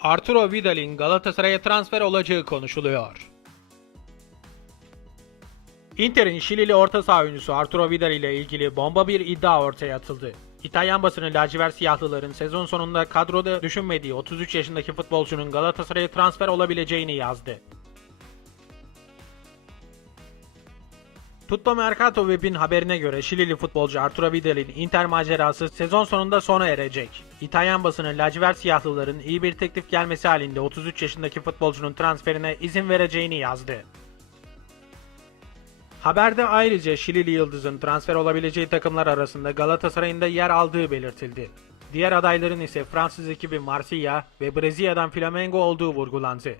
Arturo Vidal'in Galatasaray'a transfer olacağı konuşuluyor. Inter'in Şilili orta saha oyuncusu Arturo Vidal ile ilgili bomba bir iddia ortaya atıldı. İtalyan basını lacivert siyahlıların sezon sonunda kadroda düşünmediği 33 yaşındaki futbolcunun Galatasaray'a transfer olabileceğini yazdı. Tutto Mercato Web'in haberine göre Şilili futbolcu Arturo Vidal'in Inter macerası sezon sonunda sona erecek. İtalyan basını lacivert siyahlıların iyi bir teklif gelmesi halinde 33 yaşındaki futbolcunun transferine izin vereceğini yazdı. Haberde ayrıca Şilili Yıldız'ın transfer olabileceği takımlar arasında Galatasaray'ın da yer aldığı belirtildi. Diğer adayların ise Fransız ekibi Marsilya ve Brezilya'dan Flamengo olduğu vurgulandı.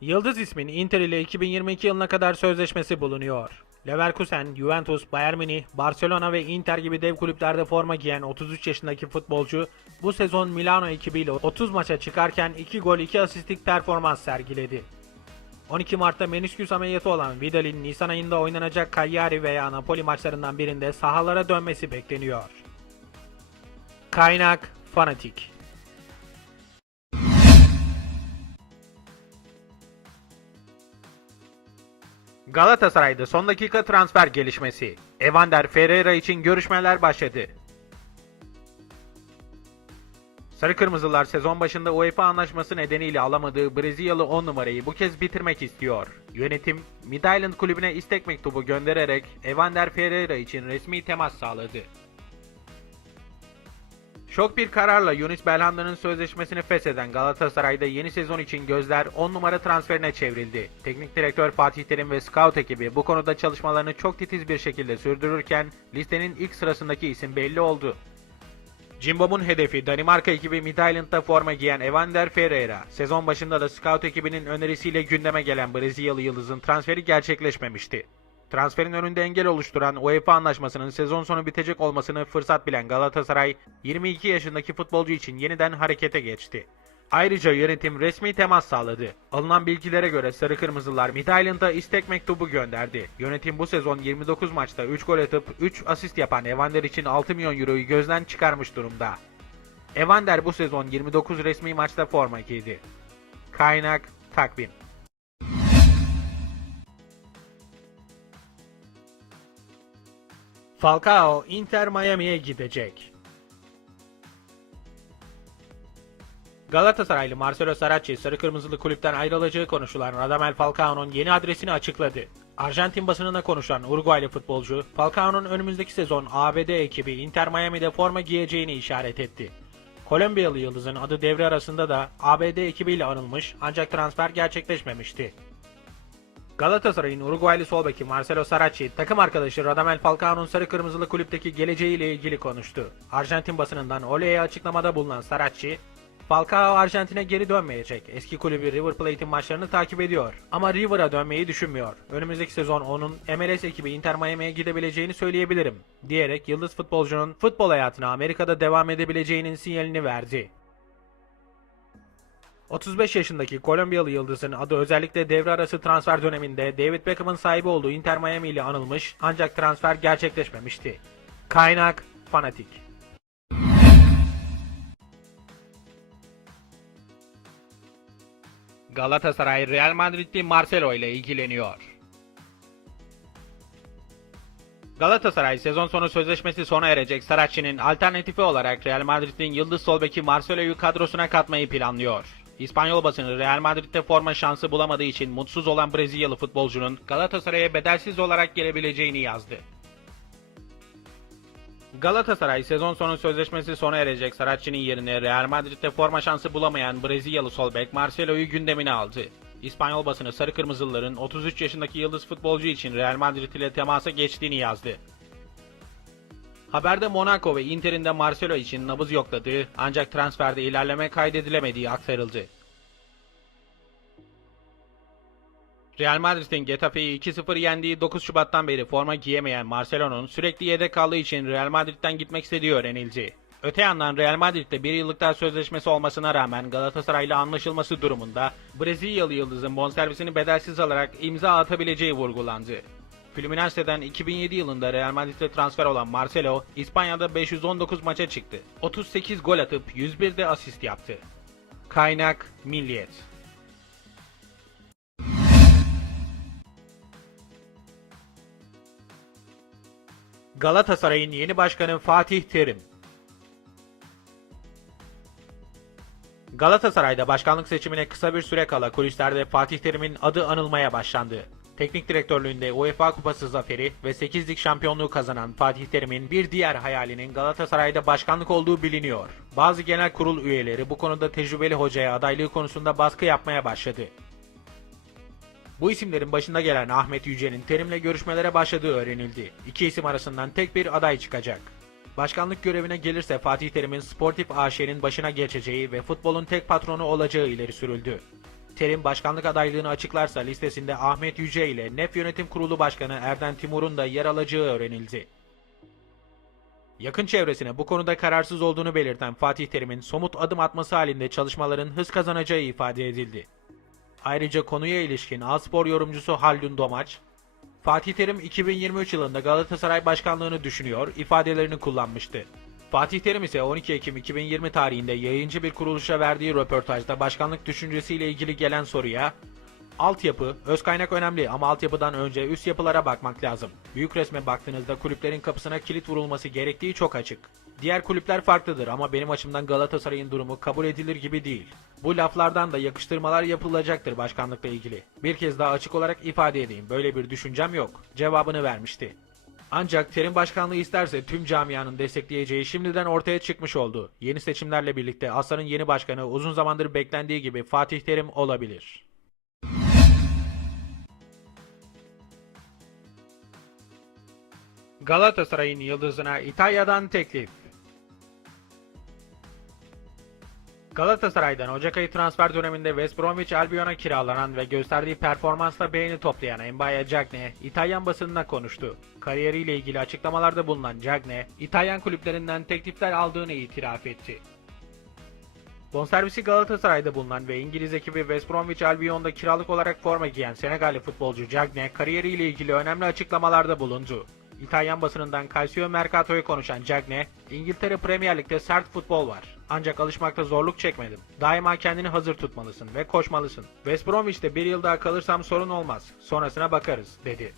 Yıldız ismin Inter ile 2022 yılına kadar sözleşmesi bulunuyor. Leverkusen, Juventus, Bayern Münih, Barcelona ve Inter gibi dev kulüplerde forma giyen 33 yaşındaki futbolcu bu sezon Milano ekibiyle 30 maça çıkarken 2 gol 2 asistlik performans sergiledi. 12 Mart'ta menisküs ameliyatı olan Vidal'in Nisan ayında oynanacak Cagliari veya Napoli maçlarından birinde sahalara dönmesi bekleniyor. Kaynak Fanatik Galatasaray'da son dakika transfer gelişmesi. Evander Ferreira için görüşmeler başladı. Sarı Kırmızılar sezon başında UEFA anlaşması nedeniyle alamadığı Brezilyalı 10 numarayı bu kez bitirmek istiyor. Yönetim, Midland kulübüne istek mektubu göndererek Evander Ferreira için resmi temas sağladı. Şok bir kararla Yunus Belhanda'nın sözleşmesini fesheden Galatasaray'da yeni sezon için gözler 10 numara transferine çevrildi. Teknik direktör Fatih Terim ve scout ekibi bu konuda çalışmalarını çok titiz bir şekilde sürdürürken listenin ilk sırasındaki isim belli oldu. Cimbom'un hedefi Danimarka ekibi Midtjylland'da forma giyen Evander Ferreira. Sezon başında da scout ekibinin önerisiyle gündeme gelen Brezilyalı yıldızın transferi gerçekleşmemişti. Transferin önünde engel oluşturan UEFA anlaşmasının sezon sonu bitecek olmasını fırsat bilen Galatasaray, 22 yaşındaki futbolcu için yeniden harekete geçti. Ayrıca yönetim resmi temas sağladı. Alınan bilgilere göre Sarı Kırmızılar Midtjylland'a istek mektubu gönderdi. Yönetim bu sezon 29 maçta 3 gol atıp 3 asist yapan Evander için 6 milyon euroyu gözden çıkarmış durumda. Evander bu sezon 29 resmi maçta forma giydi. Kaynak Takvim Falcao Inter Miami'ye gidecek. Galatasaraylı Marcelo Saracchi sarı kırmızılı kulüpten ayrılacağı konuşulan Radamel Falcao'nun yeni adresini açıkladı. Arjantin basınına konuşan Uruguaylı futbolcu, Falcao'nun önümüzdeki sezon ABD ekibi Inter Miami'de forma giyeceğini işaret etti. Kolombiyalı yıldızın adı devre arasında da ABD ekibiyle anılmış ancak transfer gerçekleşmemişti. Galatasaray'ın Uruguaylı sol beki Marcelo Saracchi, takım arkadaşı Radamel Falcao'nun sarı kırmızılı kulüpteki geleceğiyle ilgili konuştu. Arjantin basınından Ole'ye açıklamada bulunan Saracchi, Falcao Arjantin'e geri dönmeyecek. Eski kulübü River Plate'in maçlarını takip ediyor. Ama River'a dönmeyi düşünmüyor. Önümüzdeki sezon onun MLS ekibi Inter Miami'ye gidebileceğini söyleyebilirim. Diyerek yıldız futbolcunun futbol hayatına Amerika'da devam edebileceğinin sinyalini verdi. 35 yaşındaki Kolombiyalı yıldızın adı özellikle devre arası transfer döneminde David Beckham'ın sahibi olduğu Inter Miami ile anılmış ancak transfer gerçekleşmemişti. Kaynak Fanatik Galatasaray Real Madrid'li Marcelo ile ilgileniyor. Galatasaray sezon sonu sözleşmesi sona erecek Saracchi'nin alternatifi olarak Real Madrid'in yıldız sol beki Marcelo'yu kadrosuna katmayı planlıyor. İspanyol basını Real Madrid'de forma şansı bulamadığı için mutsuz olan Brezilyalı futbolcunun Galatasaray'a bedelsiz olarak gelebileceğini yazdı. Galatasaray sezon sonu sözleşmesi sona erecek Saracchi'nin yerine Real Madrid'de forma şansı bulamayan Brezilyalı sol bek Marcelo'yu gündemine aldı. İspanyol basını Sarı Kırmızılıların 33 yaşındaki yıldız futbolcu için Real Madrid ile temasa geçtiğini yazdı. Haberde Monaco ve Inter'in de Marcelo için nabız yokladığı ancak transferde ilerleme kaydedilemediği aktarıldı. Real Madrid'in Getafe'yi 2-0 yendiği 9 Şubat'tan beri forma giyemeyen Marcelo'nun sürekli yedek kaldığı için Real Madrid'den gitmek istediği öğrenildi. Öte yandan Real Madrid'de bir yıllık daha sözleşmesi olmasına rağmen Galatasaray'la anlaşılması durumunda Brezilyalı yıldızın bonservisini bedelsiz alarak imza atabileceği vurgulandı. Fluminense'den 2007 yılında Real Madrid'e transfer olan Marcelo, İspanya'da 519 maça çıktı. 38 gol atıp 101 de asist yaptı. Kaynak Milliyet Galatasaray'ın yeni başkanı Fatih Terim Galatasaray'da başkanlık seçimine kısa bir süre kala kulislerde Fatih Terim'in adı anılmaya başlandı. Teknik direktörlüğünde UEFA Kupası zaferi ve 8 lig şampiyonluğu kazanan Fatih Terim'in bir diğer hayalinin Galatasaray'da başkanlık olduğu biliniyor. Bazı genel kurul üyeleri bu konuda tecrübeli hocaya adaylığı konusunda baskı yapmaya başladı. Bu isimlerin başında gelen Ahmet Yücel'in Terim'le görüşmelere başladığı öğrenildi. İki isim arasından tek bir aday çıkacak. Başkanlık görevine gelirse Fatih Terim'in Sportif AŞ'nin başına geçeceği ve futbolun tek patronu olacağı ileri sürüldü. Terim başkanlık adaylığını açıklarsa listesinde Ahmet Yüce ile NEF Yönetim Kurulu Başkanı Erden Timur'un da yer alacağı öğrenildi. Yakın çevresine bu konuda kararsız olduğunu belirten Fatih Terim'in somut adım atması halinde çalışmaların hız kazanacağı ifade edildi. Ayrıca konuya ilişkin A-Spor yorumcusu Haldun Domaç, Fatih Terim 2023 yılında Galatasaray başkanlığını düşünüyor ifadelerini kullanmıştı. Fatih Terim ise 12 Ekim 2020 tarihinde yayıncı bir kuruluşa verdiği röportajda başkanlık düşüncesiyle ilgili gelen soruya Altyapı, öz kaynak önemli ama altyapıdan önce üst yapılara bakmak lazım. Büyük resme baktığınızda kulüplerin kapısına kilit vurulması gerektiği çok açık. Diğer kulüpler farklıdır ama benim açımdan Galatasaray'ın durumu kabul edilir gibi değil. Bu laflardan da yakıştırmalar yapılacaktır başkanlıkla ilgili. Bir kez daha açık olarak ifade edeyim. Böyle bir düşüncem yok. Cevabını vermişti. Ancak terim başkanlığı isterse tüm camianın destekleyeceği şimdiden ortaya çıkmış oldu. Yeni seçimlerle birlikte Aslan'ın yeni başkanı uzun zamandır beklendiği gibi Fatih Terim olabilir. Galatasaray'ın yıldızına İtalya'dan teklif. Galatasaray'dan Ocak ayı transfer döneminde West Bromwich Albion'a kiralanan ve gösterdiği performansla beğeni toplayan Mbaye Cagne, İtalyan basınına konuştu. Kariyeriyle ilgili açıklamalarda bulunan Cagne, İtalyan kulüplerinden teklifler aldığını itiraf etti. Bonservisi Galatasaray'da bulunan ve İngiliz ekibi West Bromwich Albion'da kiralık olarak forma giyen Senegalli futbolcu Cagne, kariyeriyle ilgili önemli açıklamalarda bulundu. İtalyan basınından Calcio Mercato'yu konuşan Cagne, İngiltere Premier Lig'de sert futbol var. Ancak alışmakta zorluk çekmedim. Daima kendini hazır tutmalısın ve koşmalısın. West Bromwich'te bir yıl daha kalırsam sorun olmaz. Sonrasına bakarız, dedi.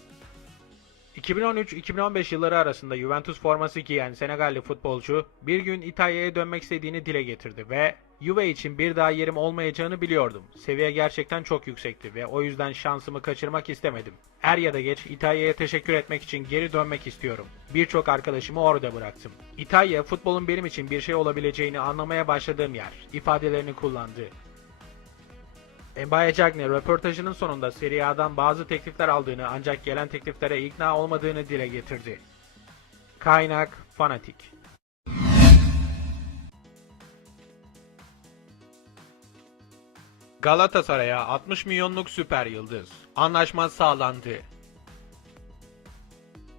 2013-2015 yılları arasında Juventus forması giyen Senegalli futbolcu bir gün İtalya'ya dönmek istediğini dile getirdi ve Juve için bir daha yerim olmayacağını biliyordum. Seviye gerçekten çok yüksekti ve o yüzden şansımı kaçırmak istemedim. Er ya da geç İtalya'ya teşekkür etmek için geri dönmek istiyorum. Birçok arkadaşımı orada bıraktım. İtalya futbolun benim için bir şey olabileceğini anlamaya başladığım yer ifadelerini kullandı. Mbaye Cagne röportajının sonunda Serie A'dan bazı teklifler aldığını ancak gelen tekliflere ikna olmadığını dile getirdi. Kaynak Fanatik Galatasaray'a 60 milyonluk süper yıldız. Anlaşma sağlandı.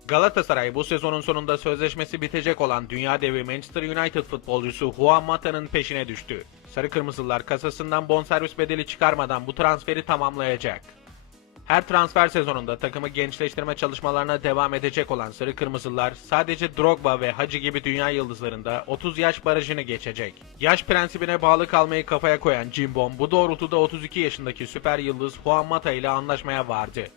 Galatasaray bu sezonun sonunda sözleşmesi bitecek olan dünya devi Manchester United futbolcusu Juan Mata'nın peşine düştü. Sarı Kırmızılar kasasından bonservis bedeli çıkarmadan bu transferi tamamlayacak. Her transfer sezonunda takımı gençleştirme çalışmalarına devam edecek olan Sarı Kırmızılar sadece Drogba ve Hacı gibi dünya yıldızlarında 30 yaş barajını geçecek. Yaş prensibine bağlı kalmayı kafaya koyan Cimbom bu doğrultuda 32 yaşındaki süper yıldız Juan Mata ile anlaşmaya vardı.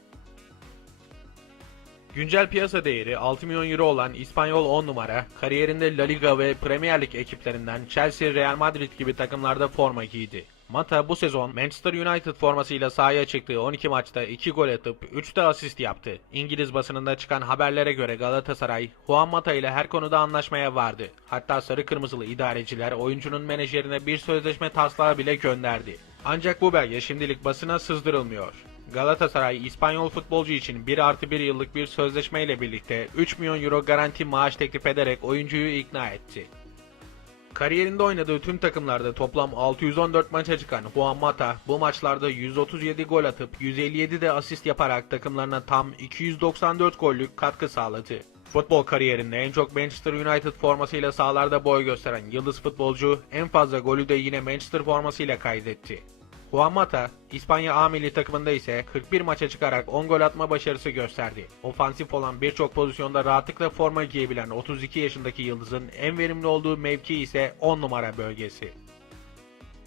Güncel piyasa değeri 6 milyon euro olan İspanyol 10 numara, kariyerinde La Liga ve Premier Lig ekiplerinden Chelsea, Real Madrid gibi takımlarda forma giydi. Mata bu sezon Manchester United formasıyla sahaya çıktığı 12 maçta 2 gol atıp 3 de asist yaptı. İngiliz basınında çıkan haberlere göre Galatasaray, Juan Mata ile her konuda anlaşmaya vardı. Hatta sarı kırmızılı idareciler oyuncunun menajerine bir sözleşme taslağı bile gönderdi. Ancak bu belge şimdilik basına sızdırılmıyor. Galatasaray İspanyol futbolcu için 1 artı 1 yıllık bir sözleşme ile birlikte 3 milyon euro garanti maaş teklif ederek oyuncuyu ikna etti. Kariyerinde oynadığı tüm takımlarda toplam 614 maça çıkan Juan Mata bu maçlarda 137 gol atıp 157 de asist yaparak takımlarına tam 294 gollük katkı sağladı. Futbol kariyerinde en çok Manchester United formasıyla sahalarda boy gösteren yıldız futbolcu en fazla golü de yine Manchester formasıyla kaydetti. Juan Mata, İspanya A milli takımında ise 41 maça çıkarak 10 gol atma başarısı gösterdi. Ofansif olan birçok pozisyonda rahatlıkla forma giyebilen 32 yaşındaki yıldızın en verimli olduğu mevki ise 10 numara bölgesi.